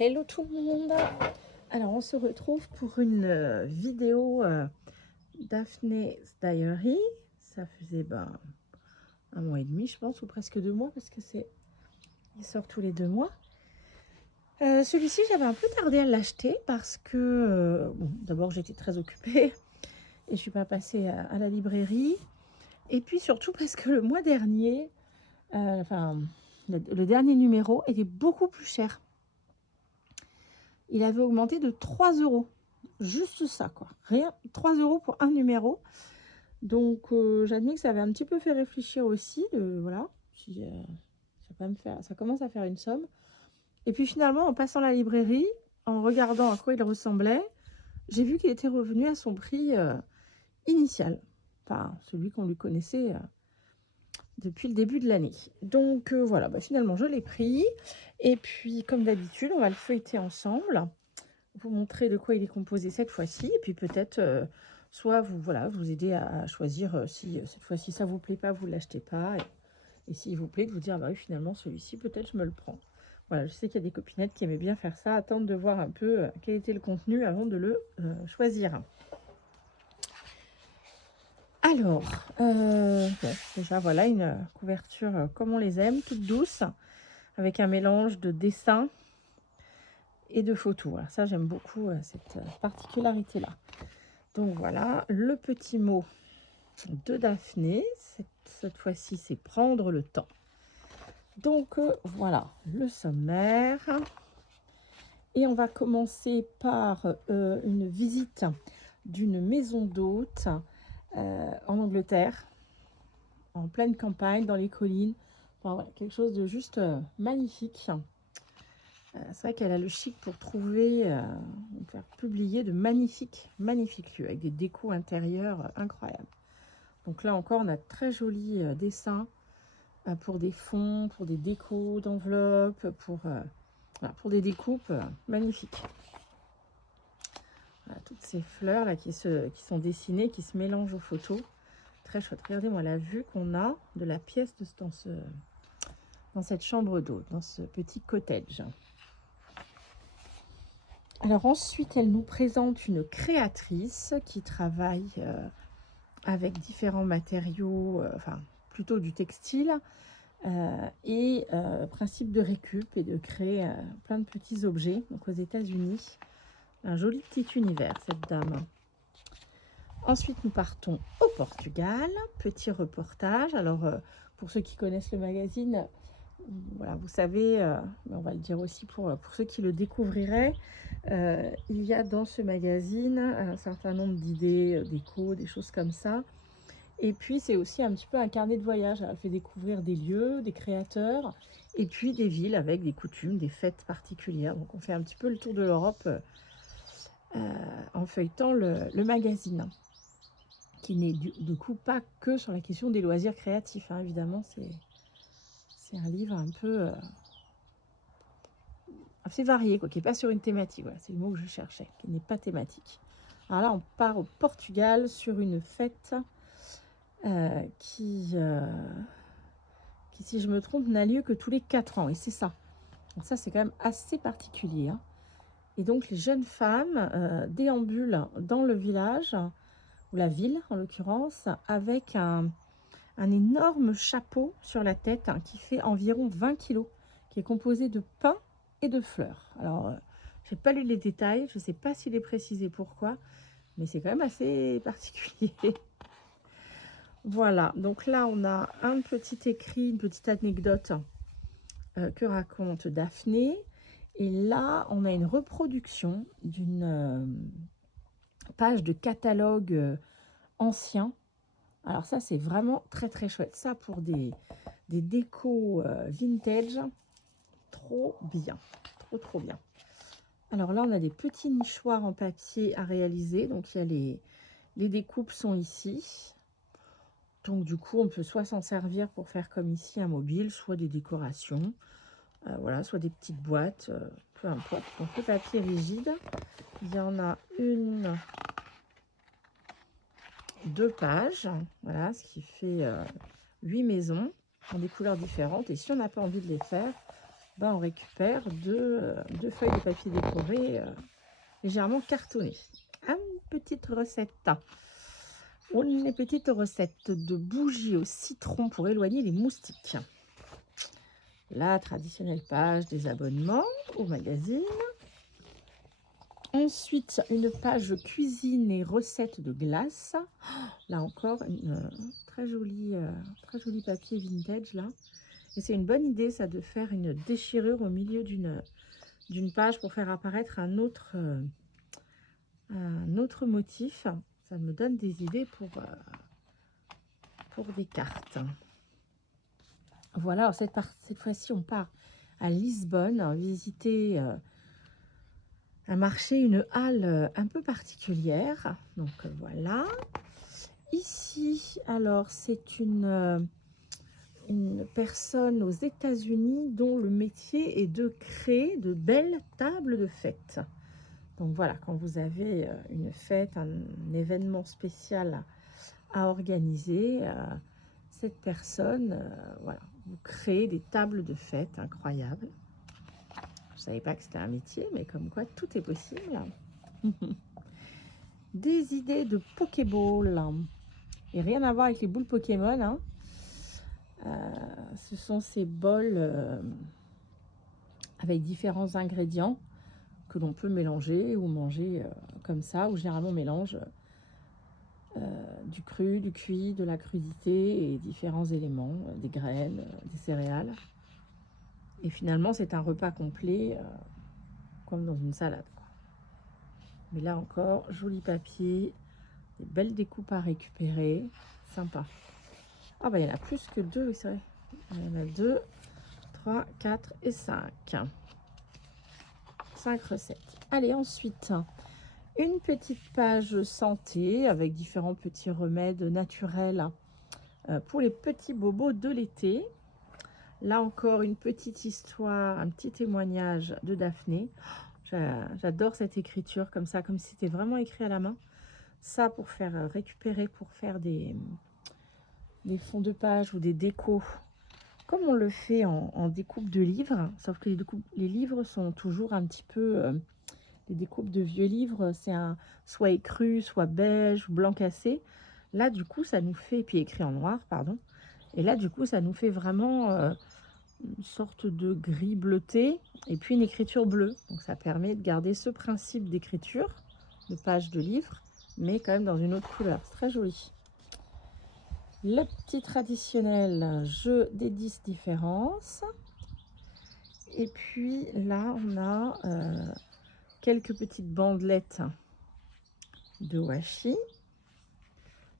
Hello tout le monde. Alors on se retrouve pour une vidéo Daphne's Diary. Ça faisait un mois et demi je pense, ou presque 2 mois, parce que il sort tous les 2 mois. Celui-ci j'avais un peu tardé à l'acheter parce que bon, d'abord j'étais très occupée et je suis pas passée à la librairie, et puis surtout parce que le mois dernier, le dernier numéro était beaucoup plus cher. Il avait augmenté de 3 euros. Juste ça, quoi. Rien, 3 euros pour un numéro. Donc, j'admets que ça avait un petit peu fait réfléchir aussi. Voilà, si, ça commence à faire une somme. Et puis finalement, en passant la librairie, en regardant à quoi il ressemblait, j'ai vu qu'il était revenu à son prix initial. Enfin, celui qu'on lui connaissait depuis le début de l'année. Donc, voilà, finalement, je l'ai pris. Et puis, comme d'habitude, on va le feuilleter ensemble, vous montrer de quoi il est composé cette fois-ci, et puis peut-être soit vous aider à choisir si cette fois-ci ça vous plaît pas, vous l'achetez pas, et s'il vous plaît de vous dire oui, finalement celui-ci peut-être je me le prends. Voilà, je sais qu'il y a des copinettes qui aimaient bien faire ça, attendre de voir un peu quel était le contenu avant de le choisir. Alors, bon, déjà voilà une couverture comme on les aime, toute douce, avec un mélange de dessin et de photos. Alors ça, j'aime beaucoup cette particularité-là. Donc voilà, le petit mot de Daphné. Cette fois-ci, c'est prendre le temps. Donc voilà, le sommaire. Et on va commencer par une visite d'une maison d'hôte en Angleterre, en pleine campagne, dans les collines. Enfin, voilà, quelque chose de juste magnifique. C'est vrai qu'elle a le chic pour trouver, faire publier de magnifiques lieux avec des décos intérieurs incroyables. Donc là encore, on a de très jolis dessins pour des fonds, pour des décos d'enveloppes, pour des découpes magnifiques. Voilà, toutes ces fleurs là qui sont dessinées, qui se mélangent aux photos. Très chouette. Regardez-moi la vue qu'on a de la pièce dans cette chambre d'hôte, dans ce petit cottage. Alors ensuite, elle nous présente une créatrice qui travaille avec différents matériaux, plutôt du textile, principe de récup et de créer plein de petits objets. Donc aux États-Unis, un joli petit univers, cette dame. Ensuite, nous partons au Portugal, petit reportage. Alors, pour ceux qui connaissent le magazine, voilà, vous savez, mais on va le dire aussi pour ceux qui le découvriraient, il y a dans ce magazine un certain nombre d'idées, déco, des choses comme ça. Et puis, c'est aussi un petit peu un carnet de voyage. Elle fait découvrir des lieux, des créateurs, et puis des villes avec des coutumes, des fêtes particulières. Donc, on fait un petit peu le tour de l'Europe en feuilletant le magazine, qui n'est du coup pas que sur la question des loisirs créatifs, hein. Évidemment, c'est un livre un peu assez varié, quoi, qui n'est pas sur une thématique. Voilà, c'est le mot que je cherchais, qui n'est pas thématique. Alors là, on part au Portugal sur une fête qui, si je me trompe, n'a lieu que tous les 4 ans. Et c'est ça. Donc ça, c'est quand même assez particulier, hein. Et donc, les jeunes femmes déambulent dans le village, ou la ville en l'occurrence, avec un énorme chapeau sur la tête, hein, qui fait environ 20 kilos, qui est composé de pain et de fleurs. Alors, je n'ai pas lu les détails, je ne sais pas s'il est précisé pourquoi, mais c'est quand même assez particulier. Voilà, donc là, on a un petit écrit, une petite anecdote que raconte Daphné. Et là, on a une reproduction d'une page de catalogue ancien. Alors ça, c'est vraiment très très chouette. Ça, pour des décos vintage, trop bien, trop bien. Alors là, on a des petits nichoirs en papier à réaliser. Donc, il y a les découpes sont ici. Donc, du coup, on peut soit s'en servir pour faire comme ici un mobile, soit des décorations. Voilà, soit des petites boîtes, peu importe. Donc, le papier rigide. Il y en a 2 pages. Voilà, ce qui fait 8 maisons, en des couleurs différentes. Et si on n'a pas envie de les faire, ben, on récupère deux feuilles de papier décoré légèrement cartonnées. Une petite recette. Une petite recette de bougies au citron pour éloigner les moustiques. La traditionnelle page des abonnements au magazine. Ensuite, une page cuisine et recettes de glace. Là encore, une très joli papier vintage là. Et c'est une bonne idée ça de faire une déchirure au milieu d'une page pour faire apparaître un autre motif. Ça me donne des idées pour des cartes. Voilà, alors cette fois-ci, on part à Lisbonne, visiter un marché, une halle un peu particulière. Donc voilà. Ici, alors, c'est une personne aux États-Unis dont le métier est de créer de belles tables de fête. Donc voilà, quand vous avez une fête, un événement spécial à organiser, cette personne, voilà, vous créez des tables de fête incroyables. Je ne savais pas que c'était un métier, mais comme quoi tout est possible. Des idées de Pokéball. Et rien à voir avec les boules Pokémon. Hein. Ce sont ces bols avec différents ingrédients que l'on peut mélanger ou manger comme ça, ou généralement on mélange du cru, du cuit, de la crudité et différents éléments, des graines, des céréales. Et finalement, c'est un repas complet, comme dans une salade. Quoi. Mais là encore, joli papier, des belles découpes à récupérer, sympa. Ah bah il y en a plus que deux, c'est vrai. Il y en a 2, 3, 4 et 5. 5 recettes. Allez, ensuite, une petite page santé avec différents petits remèdes naturels pour les petits bobos de l'été. Là encore, une petite histoire, un petit témoignage de Daphné. J'adore cette écriture comme ça, comme si c'était vraiment écrit à la main. Ça, pour faire récupérer, pour faire des fonds de page ou des décos, comme on le fait en découpe de livres, sauf que les livres sont toujours un petit peu... les découpes de vieux livres, c'est soit écru, soit beige ou blanc cassé. Là, du coup, ça nous fait... Et puis écrit en noir, pardon. Et là, du coup, ça nous fait vraiment une sorte de gris bleuté et puis une écriture bleue. Donc, ça permet de garder ce principe d'écriture, de page de livre, mais quand même dans une autre couleur. C'est très joli. Le petit traditionnel jeu des 10 différences. Et puis là, on a quelques petites bandelettes de washi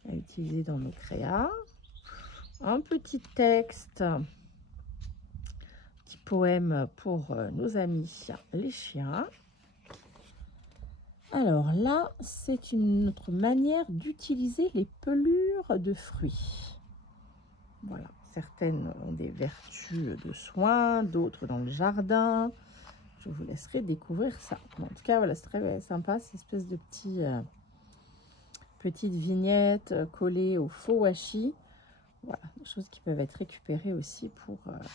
à utiliser dans nos créas. Un petit texte, petit poème pour nos amis les chiens. Alors là, c'est une autre manière d'utiliser les pelures de fruits. Voilà, certaines ont des vertus de soins, d'autres dans le jardin. Je vous laisserai découvrir ça. En tout cas, voilà, c'est très sympa, cette espèce de petites vignettes collées au faux washi. Voilà, des choses qui peuvent être récupérées aussi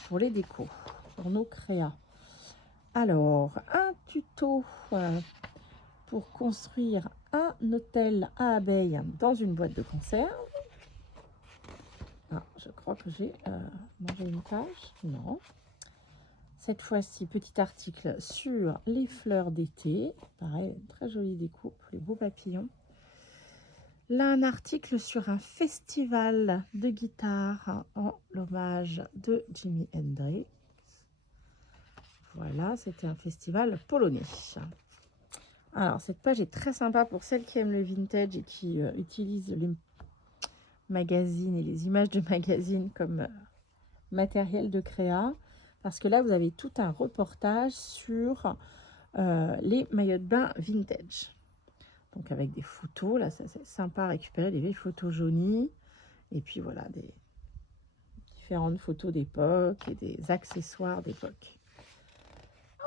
pour les décos, pour nos créas. Alors, un tuto pour construire un hôtel à abeilles dans une boîte de conserve. Ah, je crois que j'ai mangé une page. Non. Cette fois-ci, petit article sur les fleurs d'été. Pareil, très jolie découpe, les beaux papillons. Là, un article sur un festival de guitare en l'hommage de Jimi Hendrix. Voilà, c'était un festival polonais. Alors, cette page est très sympa pour celles qui aiment le vintage et qui utilisent les magazines et les images de magazines comme matériel de créa. Parce que là, vous avez tout un reportage sur les maillots de bain vintage. Donc, avec des photos, là, ça c'est sympa à récupérer, des vieilles photos jaunies. Et puis, voilà, des différentes photos d'époque et des accessoires d'époque.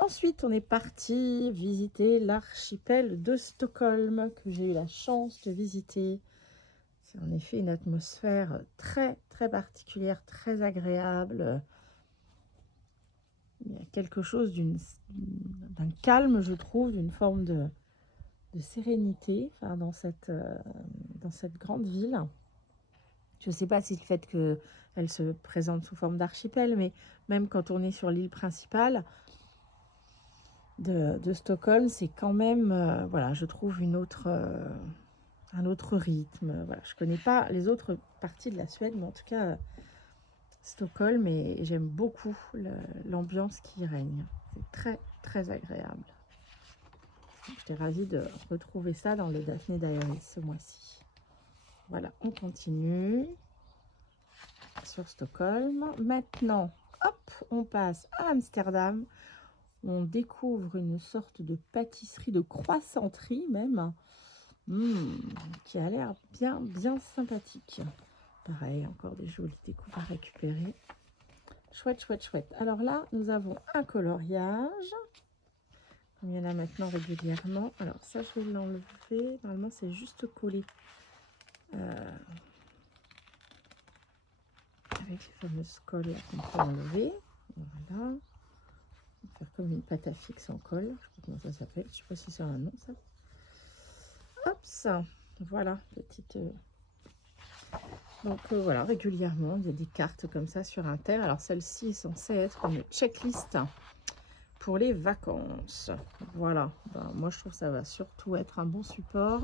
Ensuite, on est parti visiter l'archipel de Stockholm, que j'ai eu la chance de visiter. C'est en effet une atmosphère très, très particulière, très agréable. il y a quelque chose d'un calme, je trouve, d'une forme de sérénité, enfin, dans cette grande ville. Je ne sais pas si le fait qu'elle se présente sous forme d'archipel, mais même quand on est sur l'île principale de Stockholm, c'est quand même, voilà, je trouve un autre rythme. Voilà, je ne connais pas les autres parties de la Suède, mais en tout cas, Stockholm, et j'aime beaucoup l'ambiance qui y règne. C'est très, très agréable. J'étais ravie de retrouver ça dans le Daphné Diaries ce mois-ci. Voilà, on continue sur Stockholm. Maintenant, hop, on passe à Amsterdam. On découvre une sorte de pâtisserie, de croissanterie même, qui a l'air bien, bien sympathique. Pareil, encore des jolies découpes à récupérer. Chouette, chouette, chouette. Alors là, nous avons un coloriage. Comme il y en a maintenant régulièrement. Alors ça, je vais l'enlever. Normalement, c'est juste collé. Avec les fameuses colles qu'on peut enlever. Voilà. On va faire comme une pâte à fixe en colle. Je ne sais pas comment ça s'appelle. Je ne sais pas si c'est un nom, ça. Hop, ça. Voilà, petite... Donc voilà, régulièrement, il y a des cartes comme ça sur un thème. Alors celle-ci est censée être une checklist pour les vacances. Voilà, ben, moi je trouve que ça va surtout être un bon support,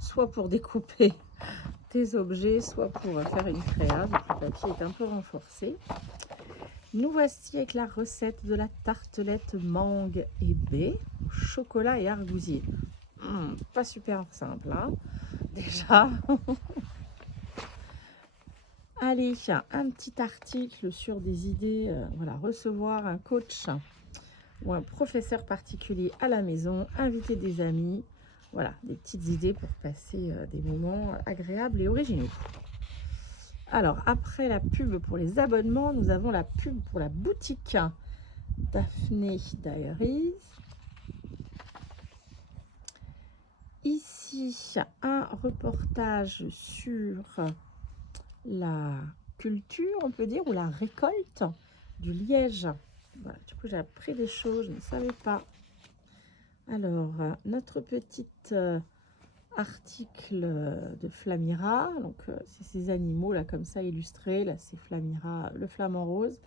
soit pour découper des objets, soit pour faire une créa. Donc, le papier est un peu renforcé. Nous voici avec la recette de la tartelette mangue et baie, chocolat et argousier. Pas super simple, hein, déjà. Allez, un petit article sur des idées, voilà, recevoir un coach ou un professeur particulier à la maison, inviter des amis, voilà, des petites idées pour passer des moments agréables et originaux. Alors, après la pub pour les abonnements, nous avons la pub pour la boutique Daphné Diaries. Ici, un reportage sur la culture, on peut dire, ou la récolte du liège. Voilà, du coup, j'ai appris des choses, je ne savais pas. Alors, notre petit article de Flamira, donc c'est ces animaux là comme ça illustrés, là c'est Flamira, le flamant rose,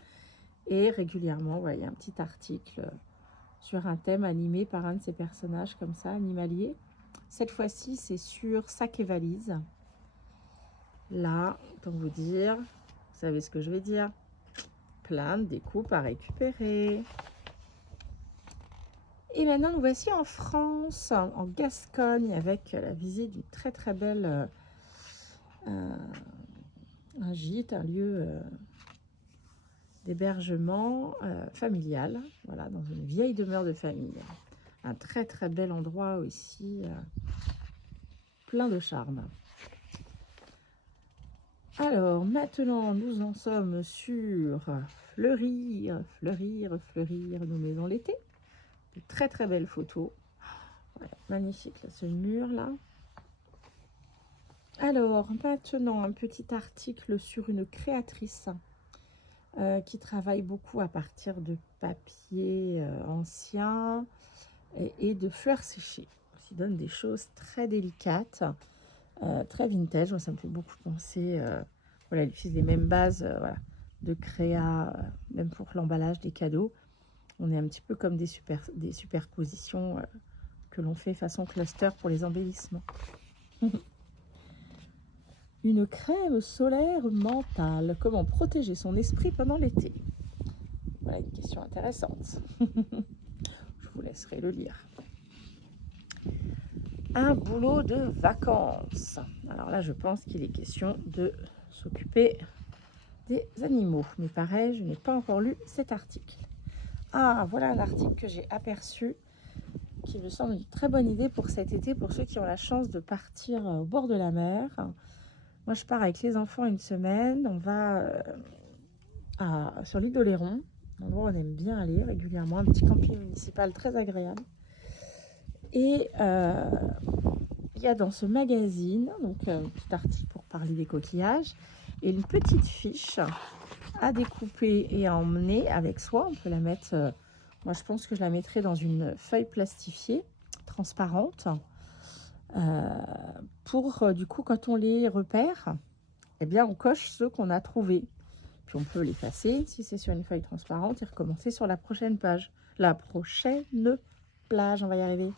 et régulièrement, vous voyez, un petit article sur un thème animé par un de ces personnages comme ça, animaliers. Cette fois-ci, c'est sur Sac et Valise. Là, autant vous dire, vous savez ce que je vais dire, plein de découpes à récupérer. Et maintenant, nous voici en France, en Gascogne, avec la visite d'une très très belle, un gîte, un lieu d'hébergement familial, voilà, dans une vieille demeure de famille. Un très très bel endroit aussi, plein de charme. Alors, maintenant, nous en sommes sur fleurir, fleurir, fleurir nos maisons l'été. De très très belles photos. Voilà, magnifique, là, ce mur-là. Alors, maintenant, un petit article sur une créatrice qui travaille beaucoup à partir de papier ancien et de fleurs séchées. Qui donne des choses très délicates, très vintage. Moi, ça me fait beaucoup penser... voilà, elle utilise les mêmes bases voilà, de créa, même pour l'emballage des cadeaux. On est un petit peu comme des superpositions que l'on fait façon cluster pour les embellissements. Une crème solaire mentale. Comment protéger son esprit pendant l'été? Voilà une question intéressante. Je vous laisserai le lire. Un boulot de vacances. Alors là, je pense qu'il est question de s'occuper des animaux. Mais pareil, je n'ai pas encore lu cet article. Ah, voilà un article que j'ai aperçu qui me semble une très bonne idée pour cet été, pour ceux qui ont la chance de partir au bord de la mer. Moi, je pars avec les enfants une semaine. On va sur l'île d'Oléron, un endroit où on aime bien aller régulièrement, un petit camping municipal très agréable. Et il y a dans ce magazine, donc un petit article pour parler des coquillages, et une petite fiche à découper et à emmener avec soi. On peut la mettre, moi je pense que je la mettrai dans une feuille plastifiée, transparente, pour du coup quand on les repère, eh bien on coche ceux qu'on a trouvés. Puis on peut l'effacer si c'est sur une feuille transparente et recommencer sur la prochaine page. La prochaine plage, on va y arriver.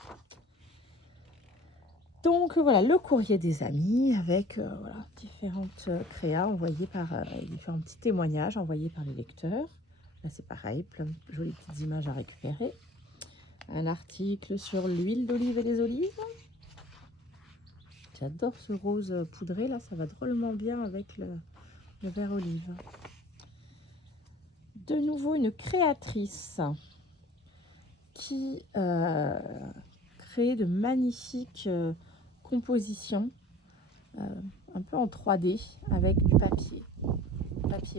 Donc voilà, le courrier des amis avec voilà, différentes créas envoyées par différents petits témoignages envoyés par les lecteurs. Là c'est pareil, plein de jolies petites images à récupérer. Un article sur l'huile d'olive et les olives. J'adore ce rose poudré là, ça va drôlement bien avec le vert olive. De nouveau une créatrice qui crée de magnifiques compositions un peu en 3D avec du papier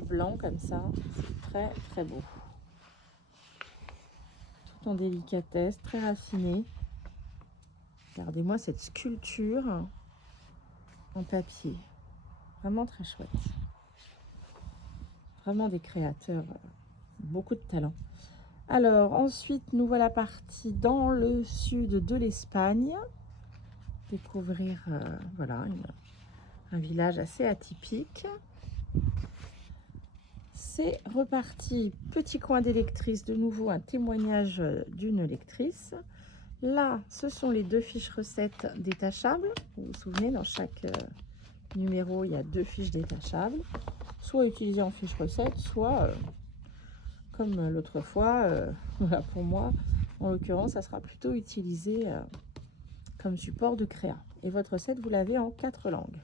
blanc comme ça, c'est très très beau, tout en délicatesse, très raffiné. Regardez-moi cette sculpture en papier, vraiment très chouette, vraiment des créateurs, beaucoup de talent. Alors ensuite nous voilà partis dans le sud de l'Espagne, découvrir voilà un village assez atypique. C'est reparti, petit coin d'électrice, de nouveau un témoignage d'une lectrice. Là, ce sont les 2 fiches recettes détachables. Vous vous souvenez, dans chaque numéro, il y a 2 fiches détachables. Soit utilisées en fiche recette, soit, comme l'autre fois, voilà, pour moi, en l'occurrence, ça sera plutôt utilisé comme support de créa. Et votre recette, vous l'avez en 4 langues.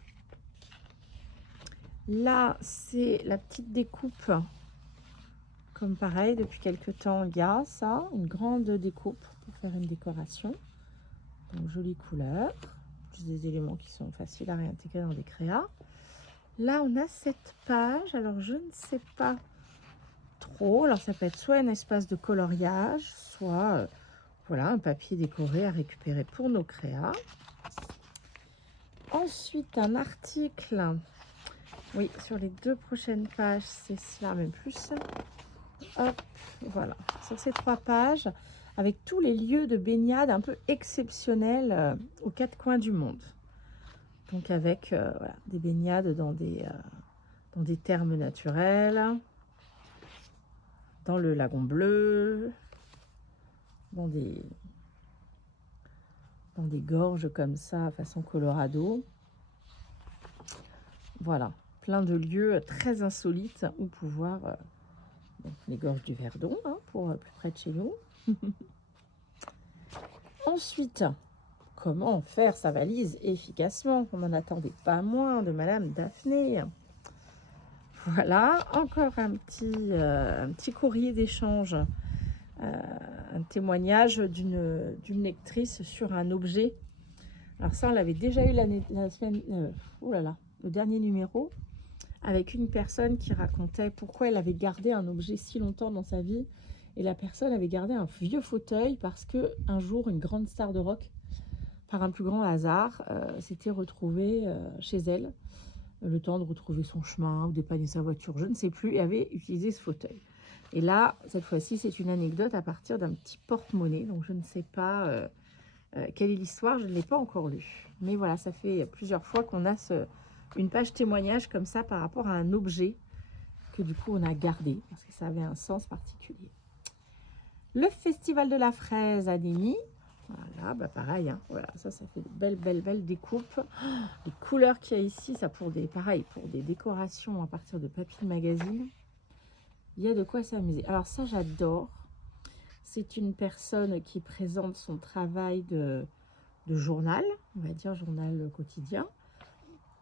Là, c'est la petite découpe. Comme pareil, depuis quelques temps, il y a ça, une grande découpe pour faire une décoration. Donc, jolie couleur. Juste des éléments qui sont faciles à réintégrer dans des créas. Là, on a cette page. Alors, je ne sais pas trop. Alors, ça peut être soit un espace de coloriage, soit voilà, un papier décoré à récupérer pour nos créas. Ensuite, un article. Oui, sur les 2 prochaines pages, c'est cela, même plus. Hop, voilà, sur ces 3 pages, avec tous les lieux de baignade un peu exceptionnels aux 4 coins du monde. Donc avec voilà, des baignades dans des thermes naturels, dans le lagon bleu, dans des gorges comme ça, façon Colorado. Voilà, plein de lieux très insolites où pouvoir... donc les gorges du Verdon, hein, pour plus près de chez nous. Ensuite, comment faire sa valise efficacement? On n'en attendait pas moins de Madame Daphné. Voilà, encore un petit courrier d'échange, un témoignage d'une lectrice sur un objet. Alors ça, on l'avait déjà eu la semaine, oh là là, le dernier numéro, avec une personne qui racontait pourquoi elle avait gardé un objet si longtemps dans sa vie. Et la personne avait gardé un vieux fauteuil parce que un jour, une grande star de rock, par un plus grand hasard, s'était retrouvée chez elle, le temps de retrouver son chemin ou dépanner sa voiture, je ne sais plus, et avait utilisé ce fauteuil. Et là, cette fois-ci, c'est une anecdote à partir d'un petit porte-monnaie, donc je ne sais pas quelle est l'histoire, je ne l'ai pas encore lue. Mais voilà, ça fait plusieurs fois qu'on a une page témoignage comme ça par rapport à un objet que du coup on a gardé, parce que ça avait un sens particulier. Le Festival de la Fraise à Démy. Voilà, bah pareil, hein, voilà, ça fait de belles découpes. Les couleurs qu'il y a ici, ça pour pareil, pour des décorations à partir de papier de magazine. Il y a de quoi s'amuser. Alors ça, j'adore. C'est une personne qui présente son travail de journal, on va dire journal quotidien,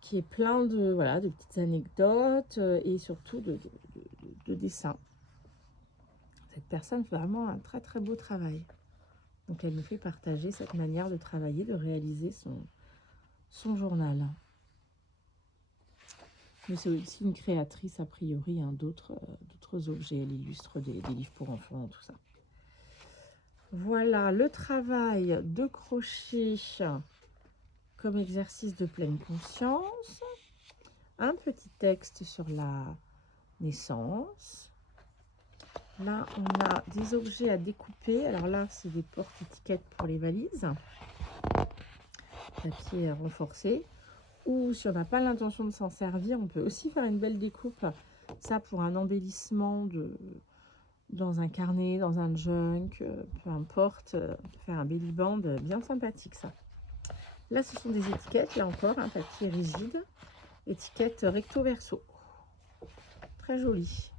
qui est plein de, voilà, de petites anecdotes et surtout de dessins. Cette personne fait vraiment un très beau travail. Donc elle nous fait partager cette manière de travailler, de réaliser son journal. Mais c'est aussi une créatrice a priori, hein, d'autres objets. Elle illustre des livres pour enfants, tout ça. Voilà le travail de crochet comme exercice de pleine conscience. Un petit texte sur naissance. Là, on a des objets à découper. Alors là, c'est des porte-étiquettes pour les valises. Papier renforcé. Ou si on n'a pas l'intention de s'en servir, on peut aussi faire une belle découpe. Ça pour un embellissement dans un carnet, dans un junk, peu importe. Faire un belly band, bien sympathique ça. Là, ce sont des étiquettes. Là encore, un papier rigide. Étiquette recto verso. Très joli.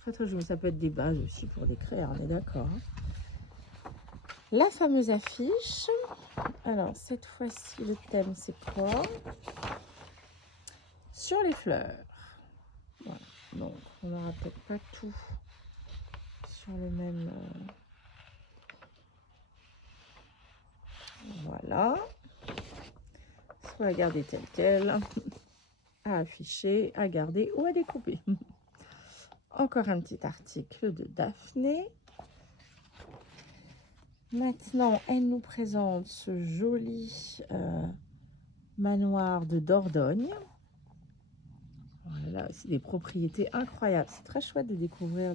Très très joli. Ça peut être des bases aussi pour des crayons, on est d'accord. La fameuse affiche. Alors, cette fois-ci, le thème, c'est quoi? Sur les fleurs. Voilà. Donc, on n'aura peut-être pas tout sur le même... Voilà. Soit à garder tel quel, à afficher, à garder ou à découper. Encore un petit article de Daphné. Maintenant, elle nous présente ce joli manoir de Dordogne. Voilà, aussi des propriétés incroyables. C'est très chouette de découvrir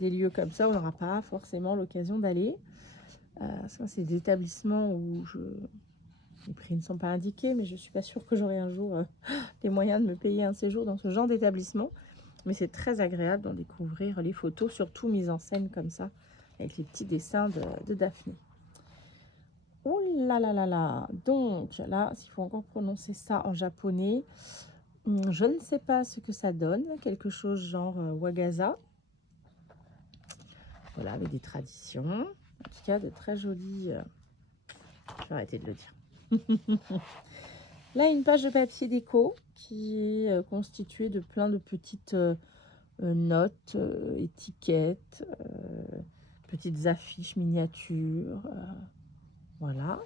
des lieux comme ça où on n'aura pas forcément l'occasion d'aller. C'est des établissements où les prix ne sont pas indiqués, mais je ne suis pas sûre que j'aurai un jour les moyens de me payer un séjour dans ce genre d'établissement. Mais c'est très agréable d'en découvrir les photos, surtout mises en scène comme ça, avec les petits dessins de Daphné. Oh là là là là. Donc là, s'il faut encore prononcer ça en japonais, je ne sais pas ce que ça donne. Quelque chose genre Wagaza. Voilà, avec des traditions. En tout cas, de très jolies... Je vais arrêter de le dire. Là, une page de papier déco qui est constituée de plein de petites notes, étiquettes, petites affiches miniatures. Voilà.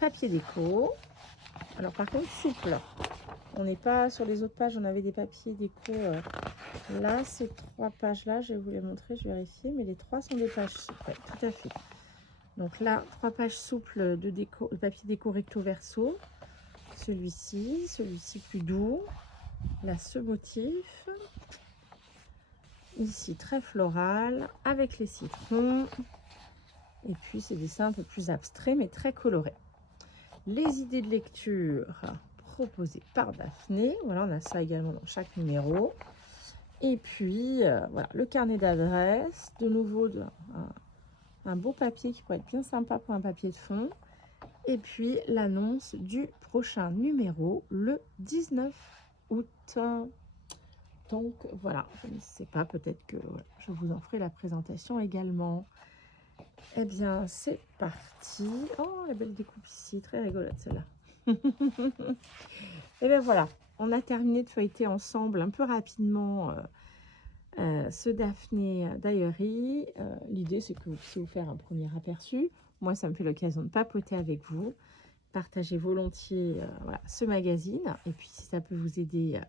Papier déco. Alors, par contre, souple. On n'est pas sur les autres pages, on avait des papiers déco. Là, ces 3 pages-là, je vais vous les montrer, je vais vérifier, mais les 3 sont des pages souples. Ouais, tout à fait. Donc là, 3 pages souples de déco, de papier déco recto verso. Celui-ci plus doux. Là, ce motif. Ici, très floral, avec les citrons. Et puis, ces dessins un peu plus abstraits, mais très colorés. Les idées de lecture proposées par Daphné. Voilà, on a ça également dans chaque numéro. Et puis, voilà, le carnet d'adresse. De nouveau, un beau papier qui pourrait être bien sympa pour un papier de fond. Et puis, l'annonce du prochain numéro, le 19 août. Donc, voilà, je ne sais pas, peut-être que voilà, je vous en ferai la présentation également. Eh bien, c'est parti. Oh, la belle découpe ici, très rigolote celle-là. Et bien voilà, on a terminé de feuilleter ensemble un peu rapidement ce Daphné Diary. L'idée, c'est que vous puissiez vous faire un premier aperçu. Moi, ça me fait l'occasion de papoter avec vous. Partagez volontiers voilà, ce magazine. Et puis, si ça peut vous aider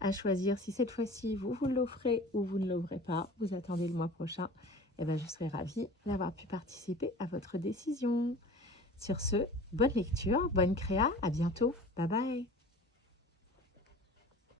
à choisir si cette fois-ci, vous l'offrez ou vous ne l'offrez pas, vous attendez le mois prochain, et ben, je serai ravie d'avoir pu participer à votre décision. Sur ce, bonne lecture, bonne créa, à bientôt, bye bye.